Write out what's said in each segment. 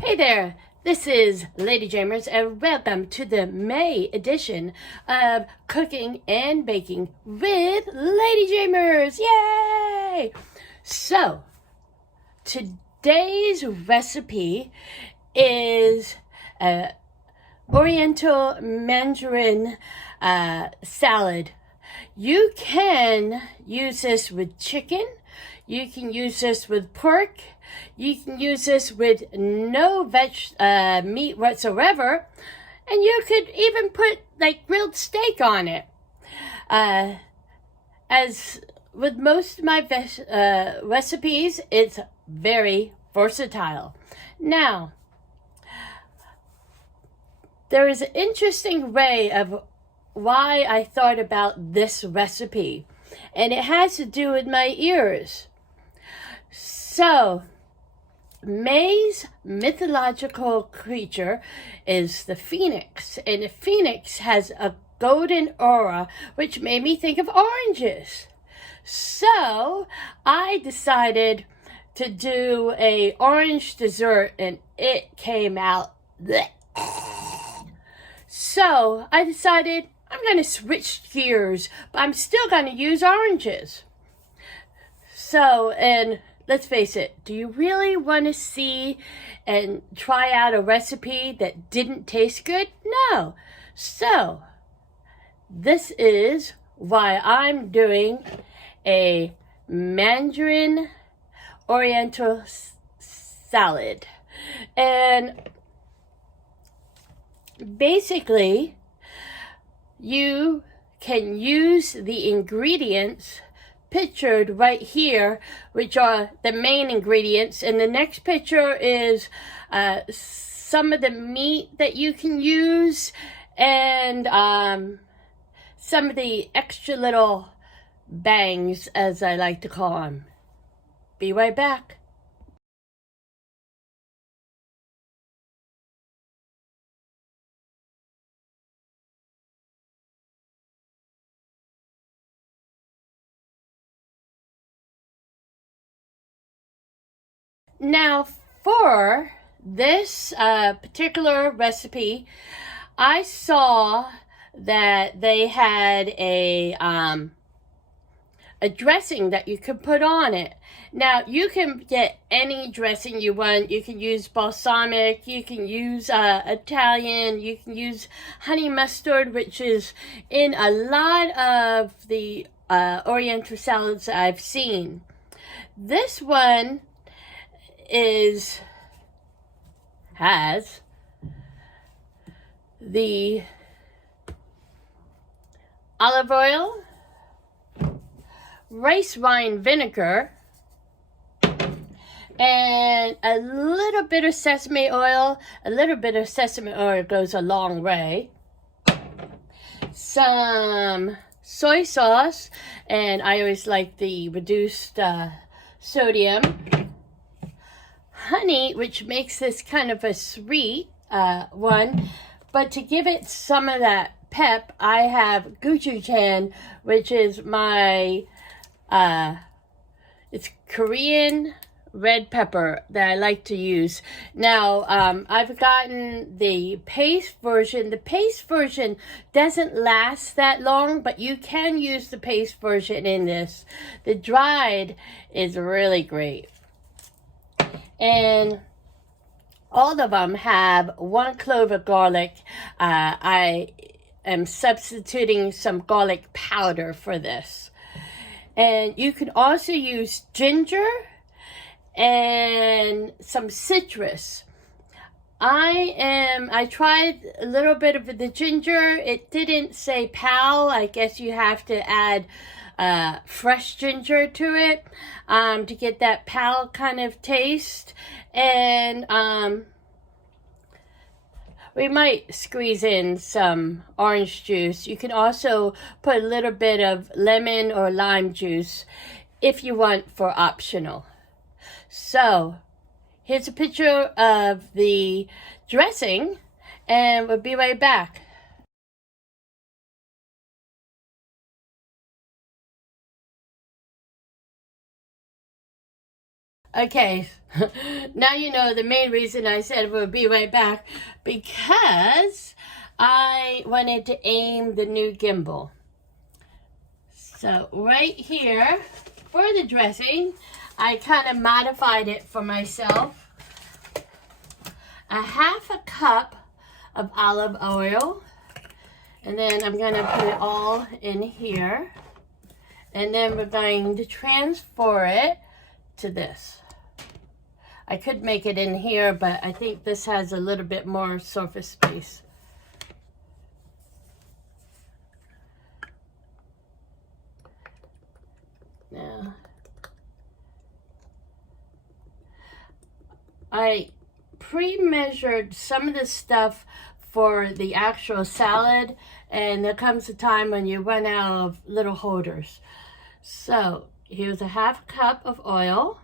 Hey there, this is Lady Jamers, and welcome to the May edition of Cooking and Baking with Lady Jamers. Yay! So, today's recipe is Oriental Mandarin salad. You can use this with chicken. You can use this with pork. You can use this with no meat whatsoever. And you could even put like grilled steak on it. As with most of my recipes, it's very versatile. Now, there is an interesting way of why I thought about this recipe, and it has to do with my ears. So, May's mythological creature is the phoenix, and the phoenix has a golden aura, which made me think of oranges. So, I decided to do a orange dessert, and it came out bleh. So, I decided I'm going to switch gears, but I'm still going to use oranges. So, and let's face it, do you really want to see and try out a recipe that didn't taste good? No. So, this is why I'm doing a Mandarin Oriental salad. And basically, you can use the ingredients pictured right here, which are the main ingredients, and the next picture is some of the meat that you can use, and some of the extra little bangs, as I like to call them. Be right back. Now, for this particular recipe, I saw that they had a dressing that you could put on it. Now, you can get any dressing you want. You can use balsamic, you can use Italian, you can use honey mustard, which is in a lot of the Oriental salads I've seen. This one has the olive oil, rice wine vinegar, and a little bit of sesame oil. A little bit of sesame oil goes a long way. Some soy sauce, and I always like the reduced sodium. Honey, which makes this kind of a sweet one, but to give it some of that pep, I have gochujang, which is my it's Korean red pepper that I like to use. Now, I've gotten the paste version. The paste version doesn't last that long, but you can use the paste version in this. The dried is really great. And all of them have 1 clove of garlic. I am substituting some garlic powder for this. And you can also use ginger and some citrus. I tried a little bit of the ginger. It didn't say pal. I guess you have to add fresh ginger to it to get that pal kind of taste. And we might squeeze in some orange juice. You can also put a little bit of lemon or lime juice if you want, for optional. So, here's a picture of the dressing, and we'll be right back. Okay, now you know the main reason I said we'll be right back, because I wanted to aim the new gimbal. So right here, for the dressing, I kind of modified it for myself. A half a cup of olive oil, and then I'm going to put it all in here, and then we're going to transfer it to this. I could make it in here, but I think this has a little bit more surface space. Now, I pre-measured some of the stuff for the actual salad, and there comes a time when you run out of little holders. So here's a half cup of oil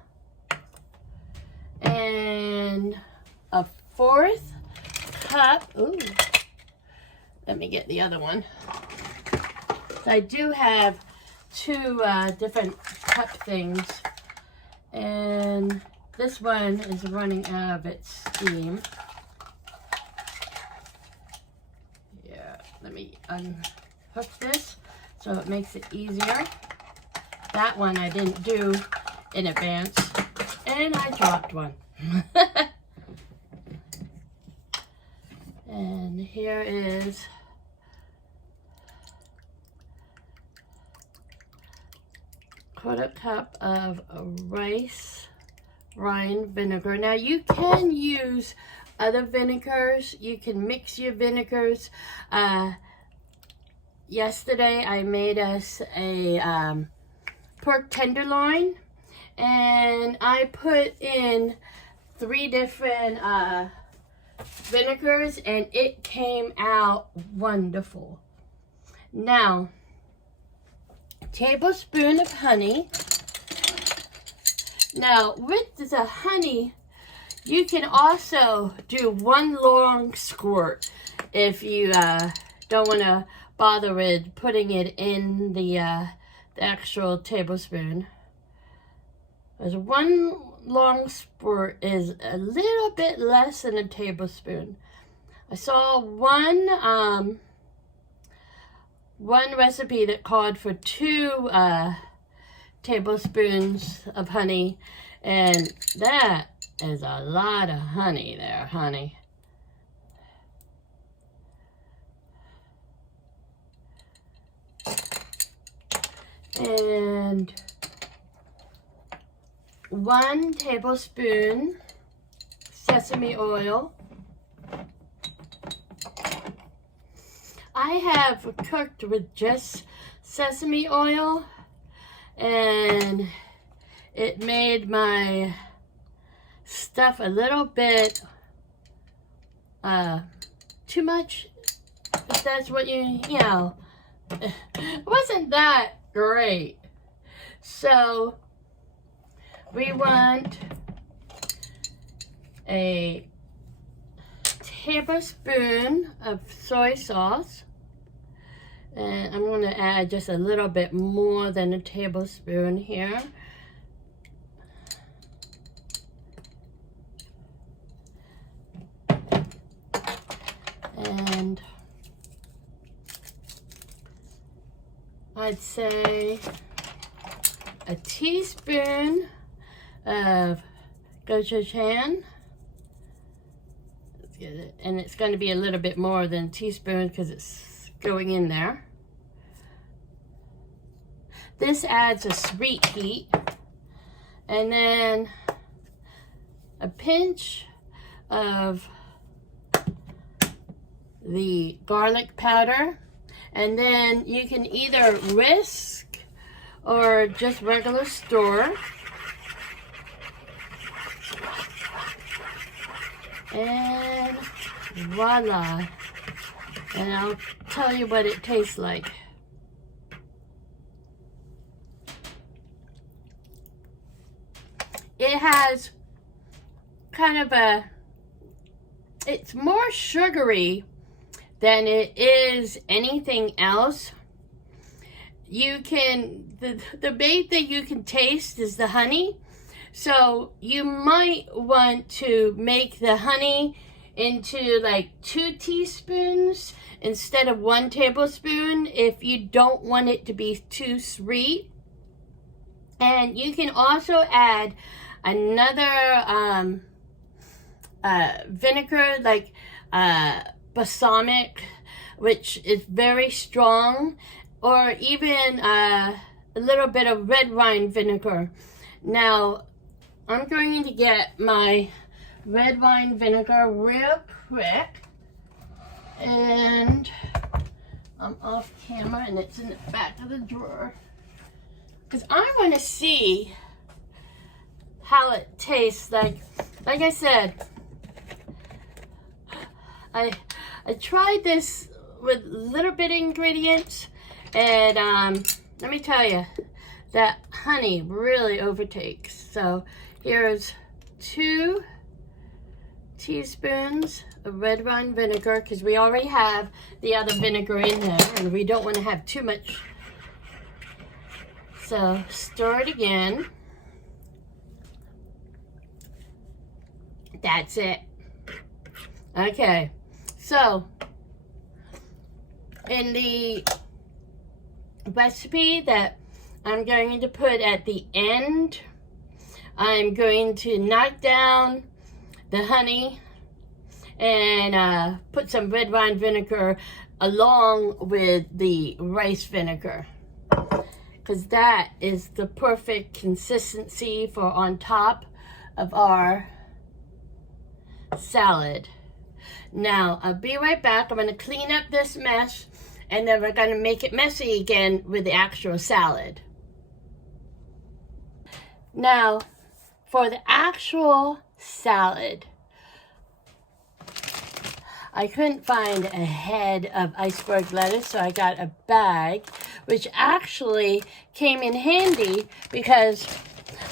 and a 1/4 cup. Ooh, let me get the other one. So I do have two different cup things, and this one is running out of its steam. Yeah, let me unhook this so it makes it easier. That one I didn't do in advance, and I dropped one. And here is a 1/4 cup of rice rind vinegar. Now you can use other vinegars. You can mix your vinegars. Yesterday I made us a pork tenderloin, and I put in 3 different vinegars, and it came out wonderful. Now, a tablespoon of honey. Now, with the honey, you can also do 1 long squirt if you don't want to bother with putting it in the actual tablespoon. There's 1 long squirt is a little bit less than a tablespoon. I saw one recipe that called for 2 tablespoons of honey, and that is a lot of honey there, honey. And 1 tablespoon sesame oil. I have cooked with just sesame oil, and it made my stuff a little bit too much, if that's what you know. It wasn't that great. So we want a tablespoon of soy sauce, and I'm going to add just a little bit more than a tablespoon here. And I'd say a teaspoon of gochujang. Let's get it. And it's going to be a little bit more than a teaspoon because it's going in there. This adds a sweet heat. And then a pinch of the garlic powder. And then you can either whisk or just regular store. And voila. And I'll tell you what it tastes like. It has kind of a, it's more sugary than it is anything else. You can, the main thing you can taste is the honey. So you might want to make the honey into like 2 teaspoons instead of 1 tablespoon if you don't want it to be too sweet. And you can also add another vinegar, like balsamic, which is very strong, or even a little bit of red wine vinegar. Now, I'm going to get my red wine vinegar real quick, and I'm off camera and it's in the back of the drawer, because I want to see how it tastes. Like I said, I tried this with little bit of ingredients, and let me tell you, that honey really overtakes. So here's 2 teaspoons of red wine vinegar, because we already have the other vinegar in there and we don't want to have too much. So stir it again. That's it. Okay, so in the recipe that I'm going to put at the end, I'm going to knock down the honey and put some red wine vinegar along with the rice vinegar, because that is the perfect consistency for on top of our salad. Now, I'll be right back. I'm going to clean up this mess, and then we're going to make it messy again with the actual salad. Now, for the actual salad, I couldn't find a head of iceberg lettuce, so I got a bag, which actually came in handy because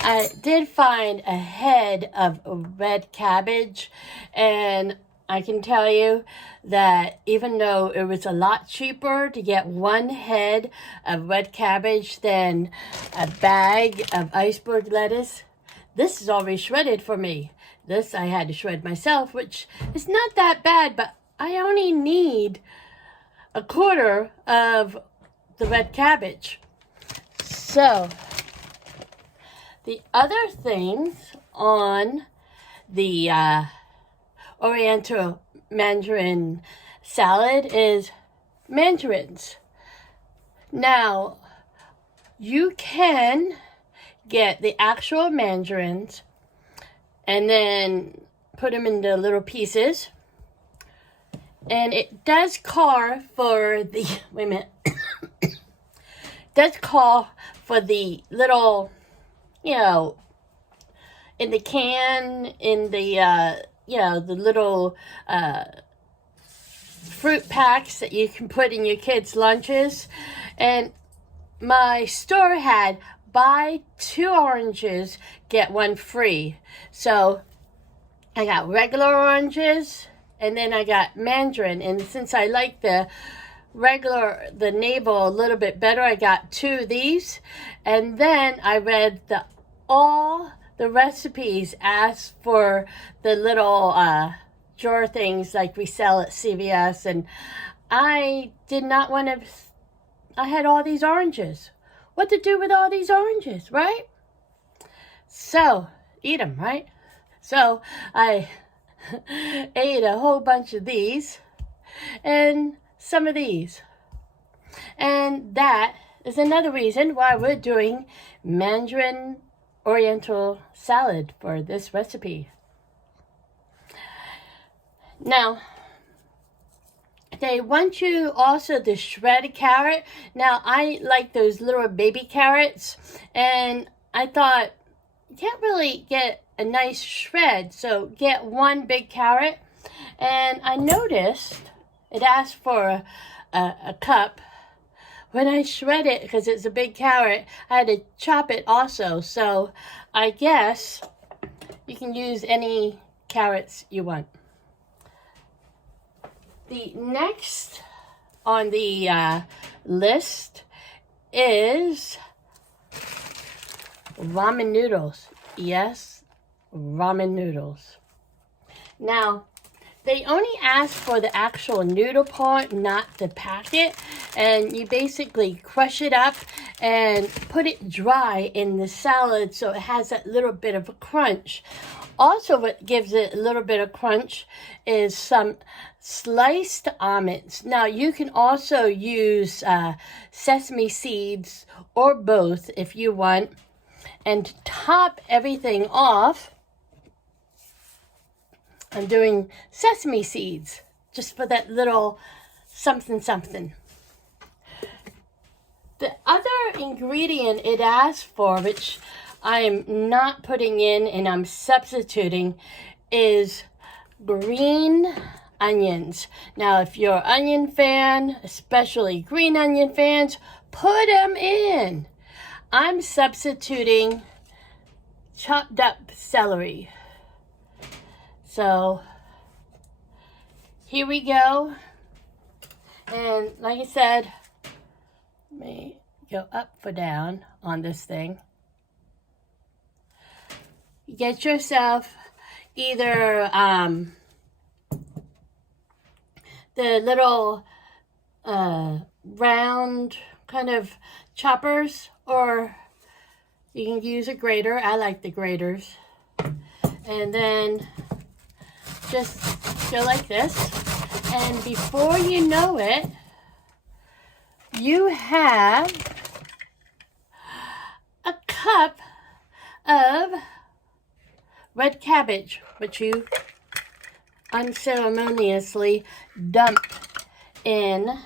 I did find a head of red cabbage, and I can tell you that even though it was a lot cheaper to get 1 head of red cabbage than a bag of iceberg lettuce, this is already shredded for me. This I had to shred myself, which is not that bad, but I only need 1/4 of the red cabbage. So, the other things on the Oriental Mandarin salad is mandarins. Now, you can get the actual mandarins and then put them into little pieces. And it does call for the, wait a minute, does call for the little, you know, in the can, in the, you know, the little fruit packs that you can put in your kids' lunches. And my store had buy 2 oranges, get 1 free. So I got regular oranges, and then I got mandarin. And since I like the navel a little bit better, I got 2 of these. And then I read all the recipes asked for the little jar things like we sell at CVS, and I did not want to. I had all these oranges. What to do with all these oranges, right? So, eat them, right? So, I ate a whole bunch of these and some of these. And that is another reason why we're doing Mandarin Oriental salad for this recipe. Now, they want you also to shred a carrot. Now, I like those little baby carrots, and I thought, you can't really get a nice shred, so get 1 big carrot. And I noticed it asked for a cup. When I shred it, because it's a big carrot, I had to chop it also. So I guess you can use any carrots you want. The next on the list is ramen noodles. Yes, ramen noodles. Now, they only ask for the actual noodle part, not the packet. And you basically crush it up and put it dry in the salad so it has that little bit of a crunch. Also, what gives it a little bit of crunch is some sliced almonds. Now, you can also use sesame seeds or both if you want. And to top everything off, I'm doing sesame seeds, just for that little something something. The other ingredient it asks for, which I'm not putting in and I'm substituting, is green onions. Now, if you're an onion fan, especially green onion fans, put them in. I'm substituting chopped up celery. So, here we go. And like I said, let me go up for down on this thing. Get yourself either the little round kind of choppers, or you can use a grater. I like the graters. And then just go like this, and before you know it, you have a cup of red cabbage, which you unceremoniously dump in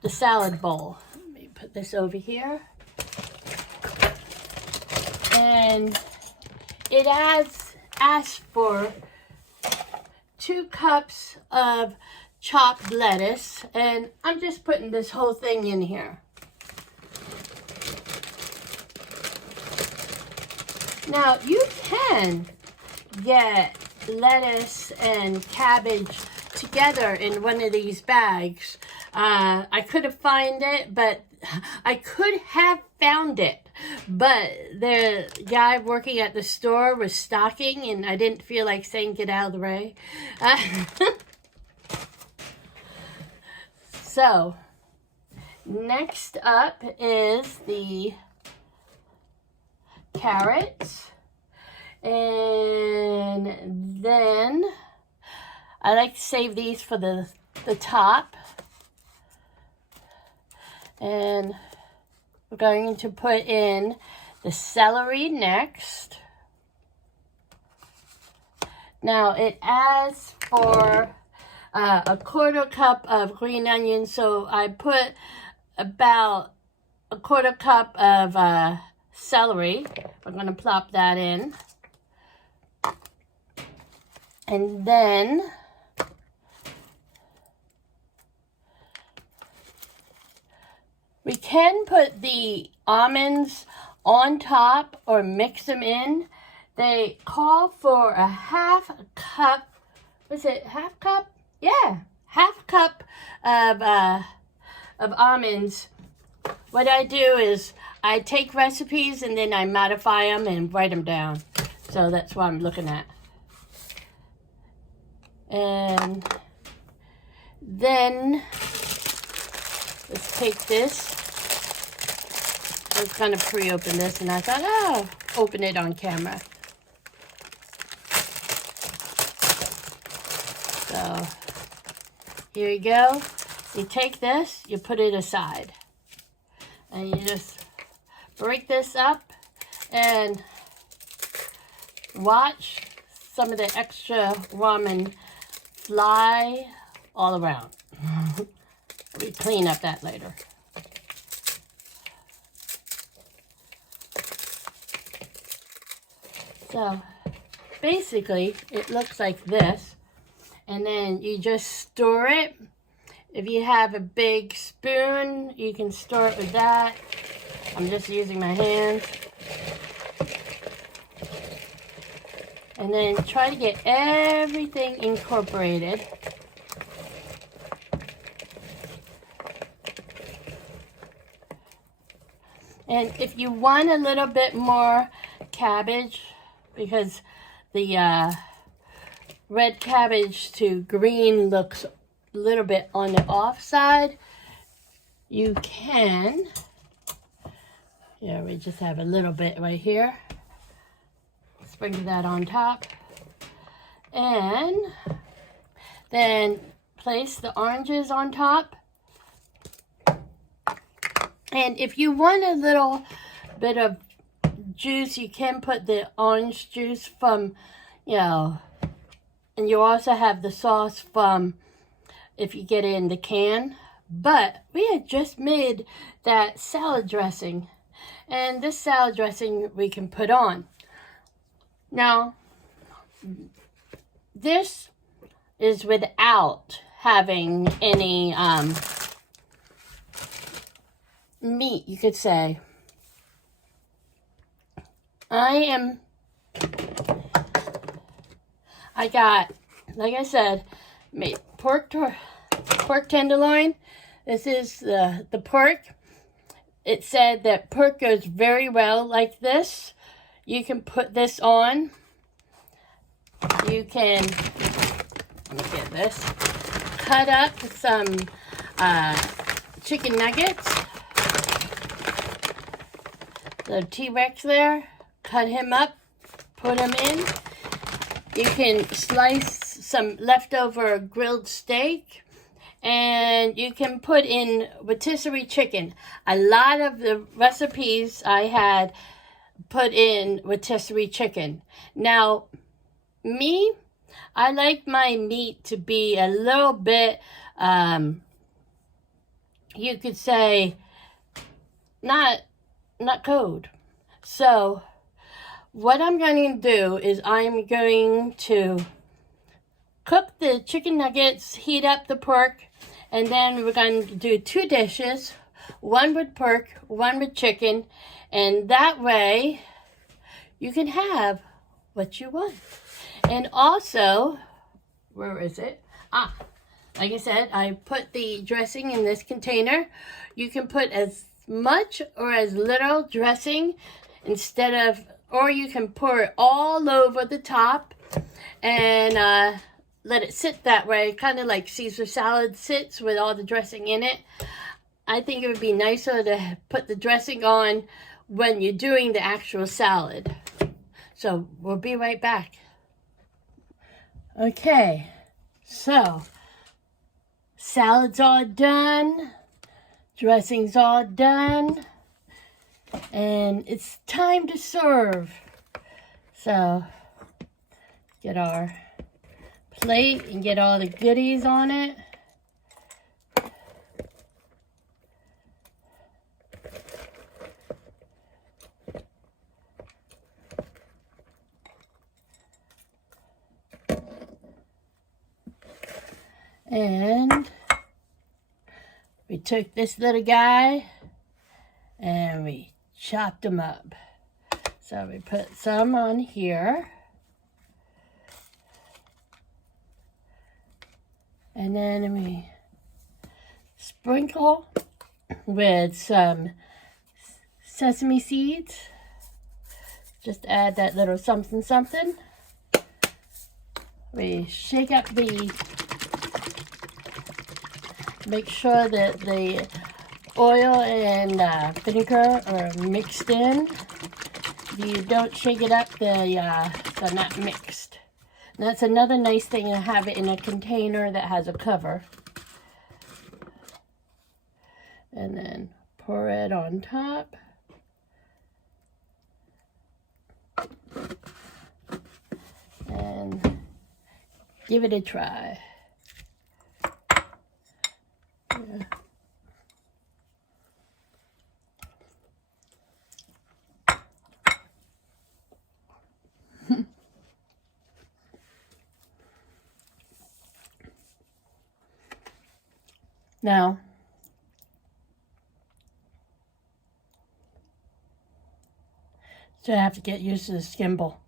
the salad bowl. Let me put this over here. And it asks for 2 cups of chopped lettuce, and I'm just putting this whole thing in here. Now, you can get lettuce and cabbage together in one of these bags. I could have found it, but I could have found it. But the guy working at the store was stocking, and I didn't feel like saying get out of the way. So, next up is the carrots. And then I like to save these for the top. And we're going to put in the celery next. Now, it asks for a 1/4 cup of green onions, so I put about a 1/4 cup of celery. We're going to plop that in. And then we can put the almonds on top or mix them in. They call for a 1/2 cup. Was it 1/2 cup? Yeah, 1/2 cup of almonds. What I do is I take recipes and then I modify them and write them down. So that's what I'm looking at. And then let's take this. I was going to pre-open this, and I thought, oh, open it on camera. So, here you go. You take this, you put it aside. And you just break this up and watch some of the extra ramen fly all around. We clean up that later. So basically it looks like this, and then you just store it. If you have a big spoon, you can store it with that. I'm just using my hands. And then try to get everything incorporated. And if you want a little bit more cabbage, because the red cabbage to green looks a little bit on the off side. You can, yeah, we just have a little bit right here. Sprinkle that on top. And then place the oranges on top. And if you want a little bit of juice, you can put the orange juice from, you know, and you also have the sauce from if you get it in the can. But we had just made that salad dressing, and this salad dressing we can put on. Now, this is without having any meat, you could say. I got, like I said, made pork tenderloin. This is the pork. It said that pork goes very well like this. You can put this on. You can, let me get this, cut up some chicken nuggets. The T-Rex there, cut him up, put him in. You can slice some leftover grilled steak, and you can put in rotisserie chicken. A lot of the recipes I had put in rotisserie chicken. Now, me, I like my meat to be a little bit, you could say, not cold. So, what I'm going to do is I'm going to cook the chicken nuggets, heat up the pork, and then we're going to do 2 dishes, one with pork, one with chicken, and that way you can have what you want. And also, where is it? Like I said, I put the dressing in this container. You can put as much or as little dressing instead of, or you can pour it all over the top and let it sit that way, kind of like Caesar salad sits with all the dressing in it. I think it would be nicer to put the dressing on when you're doing the actual salad. So we'll be right back. Okay, so salad's all done, dressing's all done, and it's time to serve. So get our plate and get all the goodies on it. And we took this little guy and we chopped him up. So we put some on here. And then we sprinkle with some sesame seeds. Just add that little something something. We shake up make sure that the oil and vinegar are mixed in. If you don't shake it up, they're not mixed. And that's another nice thing, to have it in a container that has a cover. And then pour it on top. And give it a try. Yeah. Now, so I have to get used to the skimble.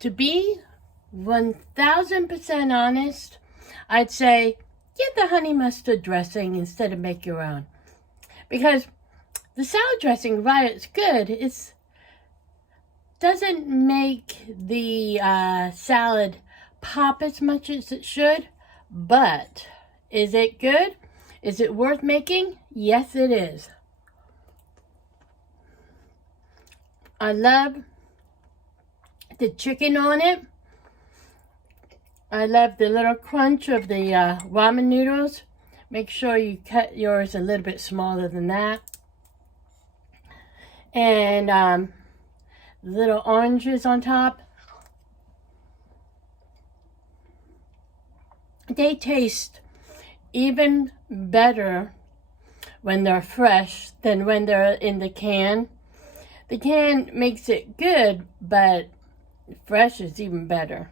To be 1000% honest, I'd say get the honey mustard dressing instead of make your own. Because the salad dressing, while it's good, it doesn't make the salad pop as much as it should. But is it good? Is it worth making? Yes, it is. I love the chicken on it. I love the little crunch of the ramen noodles. Make sure you cut yours a little bit smaller than that. And little oranges on top. They taste even better when they're fresh than when they're in the can. The can makes it good, but fresh is even better.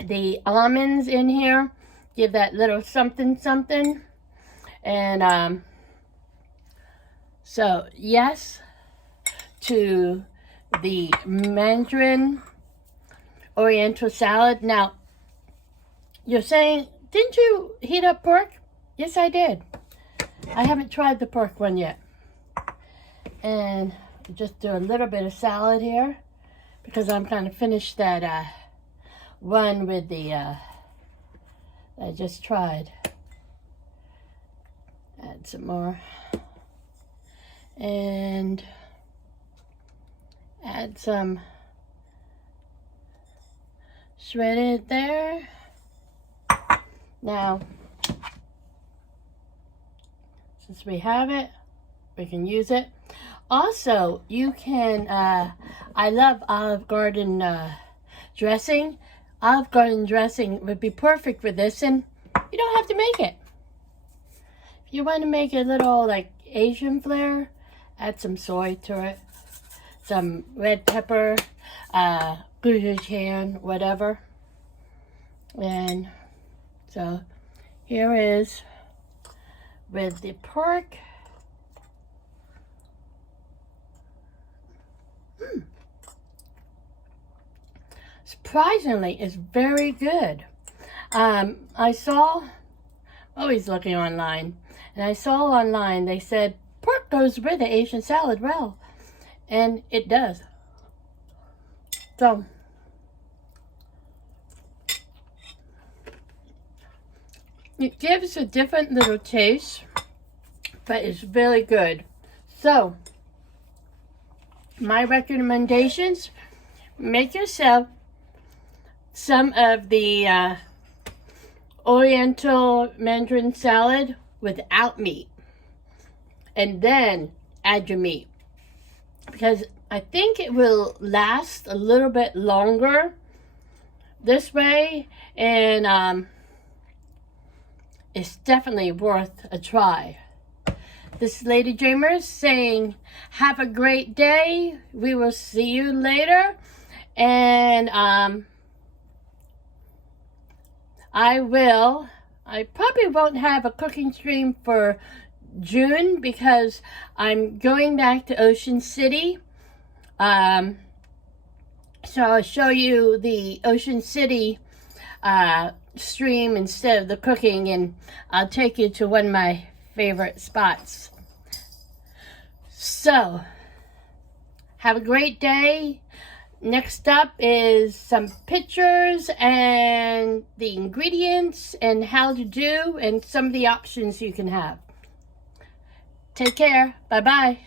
The almonds in here give that little something something. And so yes to the Mandarin Oriental salad. Now, you're saying, didn't you heat up pork? Yes, I did. I haven't tried the pork one yet. And just do a little bit of salad here because I'm going to finish that one with the I just tried. Add some more. And add some shredded there. Now, since we have it, we can use it. Also, you can, I love Olive Garden dressing. Olive Garden dressing would be perfect for this, and you don't have to make it. If you want to make a little, like, Asian flair, add some soy to it, some red pepper, gochujang, whatever. And so, here is with the pork. Surprisingly, it's very good. I saw, always looking online, and I saw online they said pork goes with the Asian salad well, and it does. So, it gives a different little taste, but it's really good. So, my recommendations, make yourself some of the Oriental Mandarin salad without meat. And then add your meat. Because I think it will last a little bit longer this way. And it's definitely worth a try. This is Lady Dreamers saying, have a great day. We will see you later. And I probably won't have a cooking stream for June because I'm going back to Ocean City. So I'll show you the Ocean City stream instead of the cooking, and I'll take you to one of my favorite spots. So, have a great day. Next up is some pictures and the ingredients and how to do and some of the options you can have. Take care. Bye-bye.